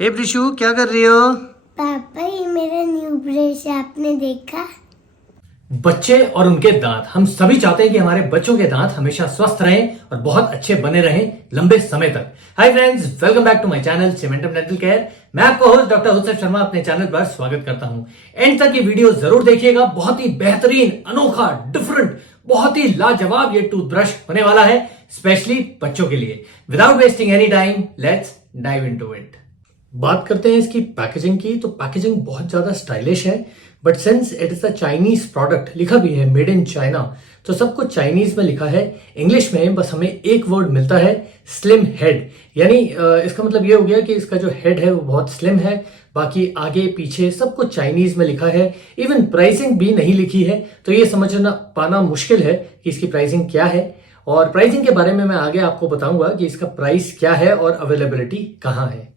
हे प्रिशु, क्या कर रही हो? पापा ये मेरा न्यू ब्रश है, आपने देखा? बच्चे और उनके दांत, हम सभी चाहते हैं कि हमारे बच्चों के दांत हमेशा स्वस्थ रहें और बहुत अच्छे बने रहें लंबे समय तक। Hi friends, welcome back to my channel Cementum Dental Care. मैं आपका होस्ट डॉक्टर उत्सव शर्मा अपने चैनल पर स्वागत करता हूं। एंड तक ये वीडियो जरूर देखिएगा, बहुत ही बेहतरीन, अनोखा, डिफरेंट, बहुत ही लाजवाब ये टूथब्रश होने वाला है, स्पेशली बच्चों के लिए। Without wasting any time, let's dive into it. बात करते हैं इसकी पैकेजिंग की। तो पैकेजिंग बहुत ज्यादा स्टाइलिश है, but since it is a Chinese product, लिखा भी है मेड इन चाइना, तो सब कुछ चाइनीज में लिखा है। इंग्लिश में बस हमें एक वर्ड मिलता है, स्लिम हेड। यानी इसका मतलब ये हो गया कि इसका जो हेड है वो बहुत स्लिम है, बाकी आगे पीछे सब कुछ चाइनीज में लिखा है। इवन प्राइसिंग भी नहीं लिखी है, तो ये समझना पाना मुश्किल है कि इसकी प्राइसिंग क्या है। और प्राइसिंग के बारे में मैं आगे आपको बताऊंगा कि इसका प्राइस क्या है और अवेलेबिलिटी कहाँ है।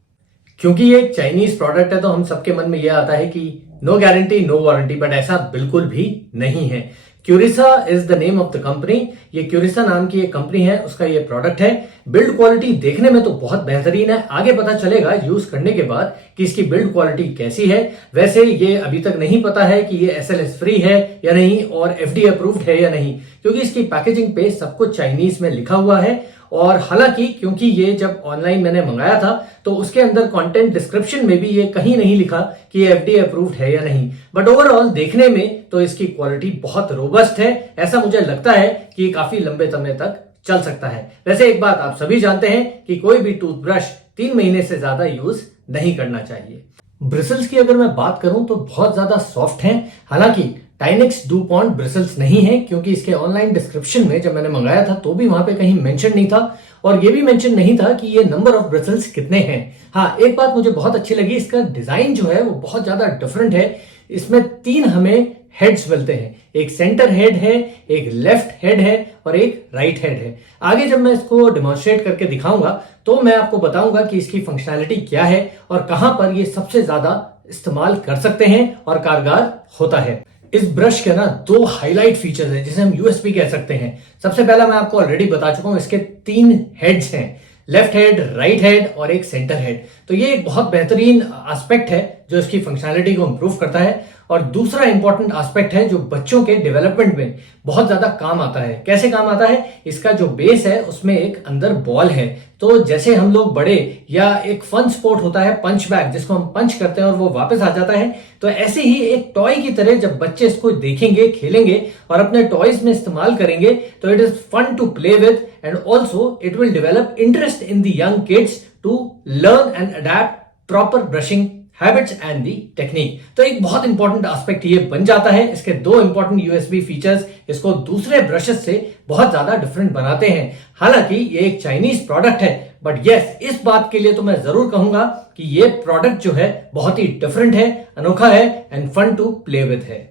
क्योंकि ये एक चाइनीज प्रोडक्ट है तो हम सबके मन में ये आता है कि no guarantee no warranty, but ऐसा बिल्कुल भी नहीं है। Curisa is the name of the company. ये क्यूरिसा नाम की एक कंपनी है, उसका ये प्रोडक्ट है। बिल्ड क्वालिटी देखने में तो बहुत बेहतरीन है, आगे पता चलेगा यूज करने के बाद कि इसकी बिल्ड क्वालिटी कैसी है। वैसे ये अभी तक नहीं पता है कि ये SLS फ्री है या नहीं और FDA अप्रूव्ड है या नहीं, क्योंकि इसकी पैकेजिंग पे सब कुछ चाइनीज में लिखा हुआ है। और हालांकि क्योंकि ये जब ऑनलाइन मैंने मंगाया था तो उसके अंदर कंटेंट डिस्क्रिप्शन में भी ये कहीं नहीं लिखा कि ये FDA अप्रूव्ड है या नहीं, बट ओवरऑल देखने में तो इसकी क्वालिटी बहुत रोबस्ट है। ऐसा मुझे लगता है कि ये काफी लंबे समय तक चल सकता है। वैसे एक बात आप सभी जानते हैं कि कोई भी टूथब्रश 3 महीने से ज्यादा यूज नहीं करना चाहिए। ब्रिसल्स की अगर मैं बात करूं तो बहुत ज्यादा सॉफ्ट हैं। हालांकि टाइनेक्स डुपॉन्ट ब्रिसल्स नहीं है, क्योंकि इसके ऑनलाइन डिस्क्रिप्शन में जब मैंने मंगाया था तो भी वहां पे कहीं मेंशन नहीं था, और ये भी मेंशन नहीं था कि ये नंबर ऑफ ब्रिसल्स कितने हैं। हाँ, एक बात मुझे बहुत अच्छी लगी, इसका डिजाइन जो है वो बहुत ज्यादा डिफरेंट है। इसमें 3 हमें हेड्स मिलते हैं, एक सेंटर हेड है, एक लेफ्ट हेड है और एक राइट हेड है। आगे जब मैं इसको डेमोन्स्ट्रेट करके दिखाऊंगा तो मैं आपको बताऊंगा कि इसकी फंक्शनैलिटी क्या है और कहां पर ये सबसे ज्यादा इस्तेमाल कर सकते हैं और कारगर होता है। इस ब्रश के ना 2 हाईलाइट फीचर्स हैं, जिसे हम USP कह सकते हैं। सबसे पहला मैं आपको ऑलरेडी बता चुका हूं, इसके 3 हेड्स हैं, लेफ्ट हेड, राइट हेड और एक सेंटर हेड। तो ये एक बहुत बेहतरीन एस्पेक्ट है जो इसकी फंक्शनैलिटी को इंप्रूव करता है। और दूसरा इंपॉर्टेंट एस्पेक्ट है जो बच्चों के डेवलपमेंट में बहुत ज्यादा काम आता है। कैसे काम आता है? इसका जो बेस है उसमें एक अंदर बॉल है, तो जैसे हम लोग बड़े, या एक फन स्पोर्ट होता है पंच बैग, जिसको हम पंच करते हैं और वो वापस आ जाता है, तो ऐसे ही एक टॉय की तरह जब बच्चे इसको देखेंगे, खेलेंगे और अपने टॉयज में इस्तेमाल करेंगे तो it is fun to play with, and also it will develop interest in the young kids to learn and adept proper brushing habits and the technique. तो एक बहुत इंपॉर्टेंट एस्पेक्ट ये बन जाता है। इसके 2 इंपॉर्टेंट USB फीचर्स इसको दूसरे ब्रशेस से बहुत ज्यादा डिफरेंट बनाते हैं। हालांकि ये एक चाइनीज प्रोडक्ट है, बट यस, इस बात के लिए तो मैं जरूर कहूंगा कि ये प्रोडक्ट जो है बहुत ही डिफरेंट है, अनोखा है and fun to play with है।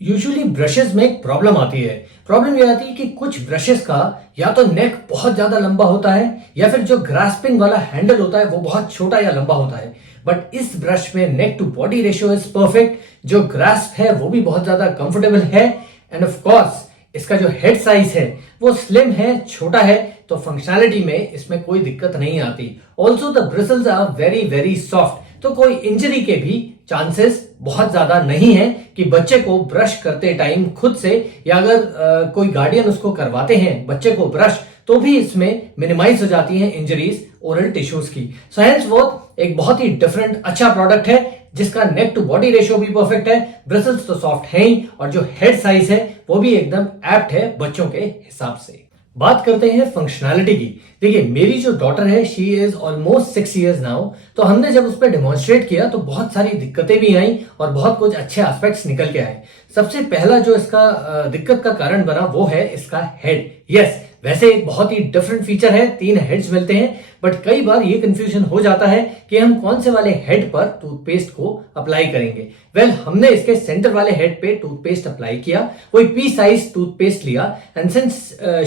यूजुअली ब्रशेस में एक प्रॉब्लम आती है। प्रॉब्लम ये आती है कि कुछ ब्रशेस का या तो नेक बहुत ज्यादा लंबा होता है, या फिर जो ग्रास्पिंग वाला हैंडल होता है वो बहुत छोटा या लंबा होता है। बट इस ब्रश में neck to body ratio is perfect, जो ग्रास्प है वो भी बहुत ज्यादा कंफर्टेबल है, एंड ऑफ कोर्स इसका जो हेड साइज है वो स्लिम है, छोटा है, तो फंक्शनैलिटी में इसमें कोई दिक्कत नहीं आती। Also the bristles are very very soft, तो कोई इंजरी के भी चांसेस बहुत ज्यादा नहीं है कि बच्चे को ब्रश करते टाइम खुद से, या अगर कोई गार्डियन उसको करवाते हैं बच्चे को ब्रश, तो भी इसमें मिनिमाइज हो जाती हैं इंजरीज ओरल टिश्यूज की। सो हेंसफोर्थ एक बहुत ही डिफरेंट अच्छा प्रोडक्ट है, जिसका नेक टू बॉडी रेशियो भी परफेक्ट है, ब्रिसल्स तो सॉफ्ट है ही, और जो हेड साइज है वो भी एकदम एप्ट है बच्चों के हिसाब से। बात करते हैं फंक्शनैलिटी की। देखिए, मेरी जो डॉटर है she is almost 6 years now, तो हमने जब उस पर डेमोन्स्ट्रेट किया तो बहुत सारी दिक्कतें भी आई और बहुत कुछ अच्छे एस्पेक्ट्स निकल के आए। सबसे पहला जो इसका दिक्कत का कारण बना वो है इसका हेड। यस, वैसे एक बहुत ही डिफरेंट फीचर है, 3 हेड्स मिलते हैं, बट कई बार ये कंफ्यूजन हो जाता है कि हम कौन से वाले हेड पर टूथपेस्ट को अप्लाई करेंगे। वेल, हमने इसके सेंटर वाले हेड पे टूथपेस्ट अप्लाई किया, कोई पी साइज टूथपेस्ट लिया, and since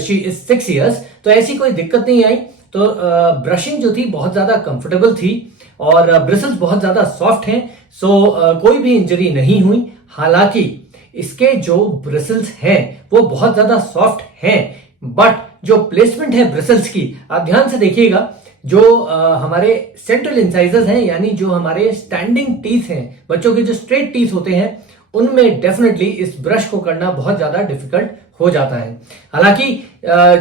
she is 6 years तो ऐसी कोई दिक्कत नहीं आई। तो ब्रशिंग जो थी बहुत ज्यादा कंफर्टेबल थी और ब्रिसल्स बहुत ज्यादा सॉफ्ट हैं, सो कोई भी इंजरी नहीं हुई। हालांकि इसके जो ब्रिसल्स हैं वो बहुत ज्यादा सॉफ्ट हैं, बट जो प्लेसमेंट है ब्रिसल्स की, आप ध्यान से देखिएगा, जो हमारे सेंट्रल इंसाइजर्स हैं, यानी जो हमारे स्टैंडिंग टीथ हैं, बच्चों के जो स्ट्रेट टीथ होते हैं, उनमें डेफिनेटली इस ब्रश को करना बहुत ज्यादा डिफिकल्ट हो जाता है। हालांकि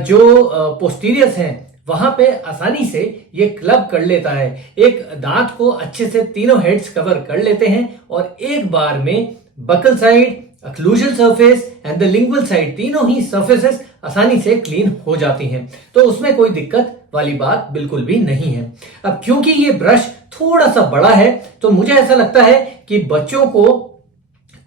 जो पोस्टीरियर्स हैं वहां पे आसानी से ये क्लब कर लेता है, एक दांत को अच्छे से तीनों हेड्स कवर कर लेते हैं और एक बार में buccal side, occlusal surface and the lingual side, तीनों ही सरफेसेस आसानी से क्लीन हो जाती हैं। तो उसमें कोई दिक्कत वाली बात बिल्कुल भी नहीं है। अब क्योंकि ये ब्रश थोड़ा सा बड़ा है तो मुझे ऐसा लगता है कि बच्चों को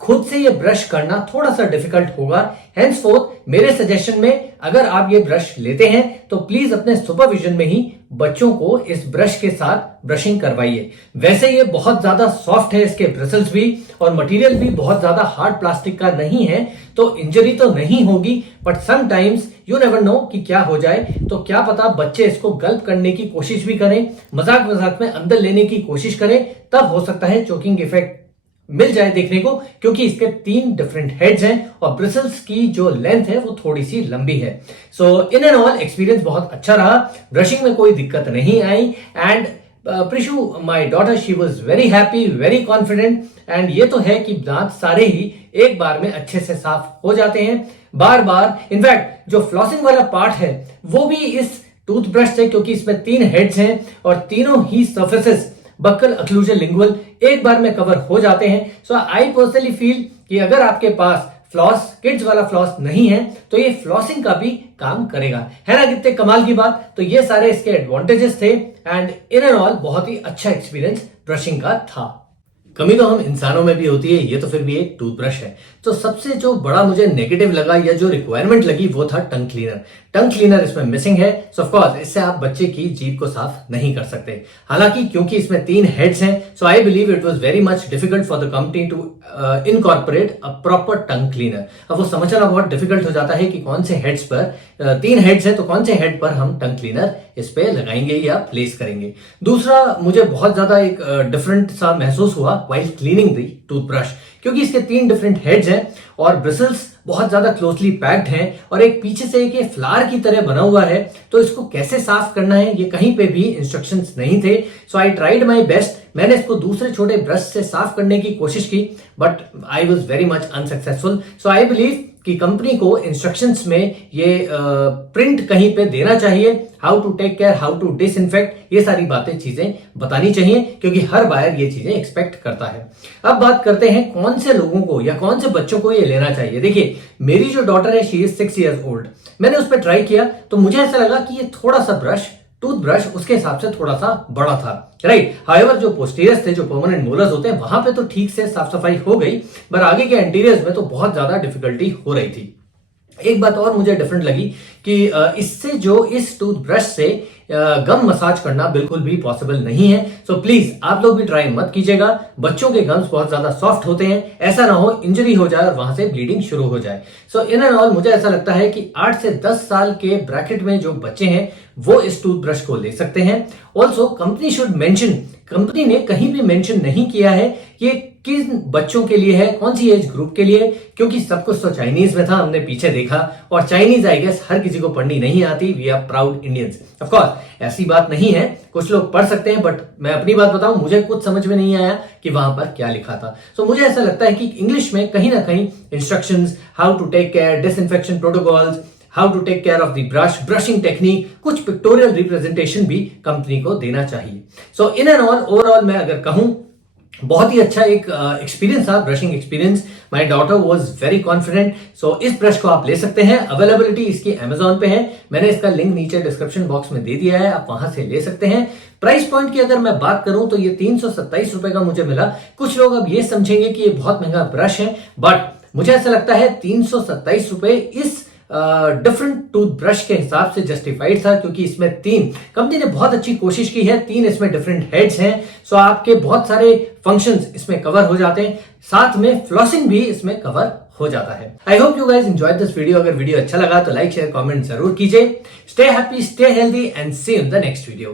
खुद से ये ब्रश करना थोड़ा सा डिफिकल्ट होगा। हेंसफोर्थ मेरे सजेशन में अगर आप ये ब्रश लेते हैं तो प्लीज अपने सुपरविजन में ही बच्चों को इस ब्रश के साथ ब्रशिंग करवाइए। वैसे ये बहुत ज्यादा सॉफ्ट है, इसके ब्रिसल्स भी, और मटेरियल भी बहुत ज्यादा हार्ड प्लास्टिक का नहीं है, तो इंजरी तो नहीं होगी, but sometimes you never know कि क्या हो जाए। तो क्या पता बच्चे इसको गल्प करने की कोशिश भी करें, मजाक मजाक में अंदर लेने की कोशिश करें, तब हो सकता है चोकिंग इफेक्ट मिल जाए देखने को, क्योंकि इसके 3 डिफरेंट हेड्स हैं और ब्रिसल्स की जो लेंथ है वो थोड़ी सी लंबी है। So in and all experience बहुत अच्छा रहा, ब्रशिंग में कोई दिक्कत नहीं आई and Prishu my daughter she was very happy, very confident. And ये तो है कि दांत सारे ही एक बार में अच्छे से साफ हो जाते हैं बार बार। इनफैक्ट जो फ्लॉसिंग वाला पार्ट है वो भी इस टूथब्रश से, क्योंकि इसमें 3 हेड्स हैं और तीनों ही सर्फेसेस बक्कल, अक्लूजल, लिंगुअल एक बार में कवर हो जाते हैं। सो आई पर्सनली फील कि अगर आपके पास फ्लॉस, किड्स वाला फ्लॉस नहीं है तो ये फ्लॉसिंग का भी काम करेगा, है ना। कितने कमाल की बात। तो ये सारे इसके एडवांटेजेस थे एंड इन एंड ऑल बहुत ही अच्छा एक्सपीरियंस ब्रशिंग का था। कमी तो हम इंसानों में भी होती है, ये तो फिर भी एक टूथब्रश है। तो सबसे जो बड़ा मुझे नेगेटिव लगा या जो रिक्वायरमेंट लगी वो था टंग क्लीनर। टंग क्लीनर इसमें मिसिंग है। सो ऑफ कोर्स इससे आप बच्चे की जीभ को साफ नहीं कर सकते। हालांकि क्योंकि इसमें 3 हेड्स हैं, so I believe it was very much difficult for the company to incorporate a proper tongue cleaner. अब वो समझना बहुत डिफिकल्ट हो जाता है कि कौन से हेड्स पर 3 हेड्स है तो कौन से हेड पर हम टंग क्लीनर इस पे लगाएंगे या प्लेस करेंगे। दूसरा, मुझे बहुत ज्यादा एक डिफरेंट सा महसूस हुआ व्हाइल क्लीनिंग द टूथब्रश, क्योंकि इसके 3 डिफरेंट हेड्स हैं और ब्रिसल्स बहुत ज्यादा क्लोजली पैक्ड हैं और एक पीछे से एक फ्लावर की तरह बना हुआ है। तो इसको कैसे साफ करना है ये कहीं पे भी इंस्ट्रक्शंस नहीं थे। सो आई ट्राइड माय बेस्ट। मैंने इसको दूसरे छोटे ब्रश से साफ करने की कोशिश की, but I was very much unsuccessful. So I believe कि कंपनी को इंस्ट्रक्शंस में ये प्रिंट कहीं पे देना चाहिए, how to take care, how to disinfect, ये सारी बातें चीजें बतानी चाहिए, क्योंकि हर बायर ये चीजें एक्सपेक्ट करता है। अब बात करते हैं कौन से लोगों को या कौन से बच्चों को ये लेना चाहिए। देखिए, मेरी जो डॉटर है शी इज 6 years old। मैंने उस पर ट्राई किया तो मुझे ऐसा लगा कि ये थोड़ा सा ब्रश, टूथब्रश उसके हिसाब से थोड़ा सा बड़ा था, राइट। हाउएवर जो पोस्टीरियर्स थे, जो परमानेंट मोलर्स होते हैं, वहां पे तो ठीक से साफ सफाई हो गई, पर आगे के एंटीरियर्स में तो बहुत ज्यादा डिफिकल्टी हो रही थी। एक बात और मुझे डिफरेंट लगी कि इससे जो इस टूथब्रश से गम मसाज करना बिल्कुल भी पॉसिबल नहीं है। सो प्लीज आप लोग भी ट्राई मत कीजिएगा। बच्चों के गम्स बहुत ज्यादा सॉफ्ट होते हैं, ऐसा ना हो इंजरी हो जाए और वहां से ब्लीडिंग शुरू हो जाए। सो इन एंड ऑल मुझे ऐसा लगता है कि 8 से 10 साल के ब्रैकेट में जो बच्चे हैं वो इस टूथब्रश को ले सकते हैं। Also company should mention, company ने कहीं भी मेंशन नहीं किया है ये किन बच्चों के लिए है, कौन सी एज ग्रुप के लिए, क्योंकि सब कुछ तो चाइनीज में था, हमने पीछे देखा, और चाइनीज आई गेस हर किसी को पढ़नी नहीं आती। We are proud Indians. Of course ऐसी बात नहीं है, कुछ लोग पढ़ सकते हैं, बट मैं अपनी बात बताऊं, मुझे कुछ समझ में नहीं आया कि वहां पर क्या लिखा था। सो मुझे ऐसा लगता है कि इंग्लिश में कहीं ना कहीं instructions, how to take care, disinfection protocols, how to take care of the brush, brushing technique, कुछ पिक्टोरियल रिप्रेजेंटेशन भी कंपनी को देना चाहिए। So in and all overall मैं अगर कहूं, बहुत ही अच्छा एक एक्सपीरियंस था, brushing experience. My daughter was very confident. So इस ब्रश को आप ले सकते हैं, अवेलेबिलिटी इसकी अमेजॉन पे है, मैंने इसका लिंक नीचे डिस्क्रिप्शन बॉक्स में दे दिया है, आप वहां से ले सकते हैं। प्राइस पॉइंट की अगर मैं बात करूं तो ये 327 रुपए का मुझे मिला। कुछ लोग अब ये समझेंगे कि ये बहुत महंगा ब्रश है, बट मुझे ऐसा लगता है 327 रुपए इस डिफरेंट टूथब्रश के हिसाब से जस्टिफाइड था, क्योंकि इसमें 3, कंपनी ने बहुत अच्छी कोशिश की है, 3 इसमें डिफरेंट हेड्स हैं। सो आपके बहुत सारे फंक्शंस इसमें कवर हो जाते हैं, साथ में फ्लॉसिंग भी इसमें कवर हो जाता है। I hope you guys enjoyed this video. अगर वीडियो अच्छा लगा तो लाइक शेयर कमेंट जरूर कीजिए। Stay happy, stay healthy and see you in the next video.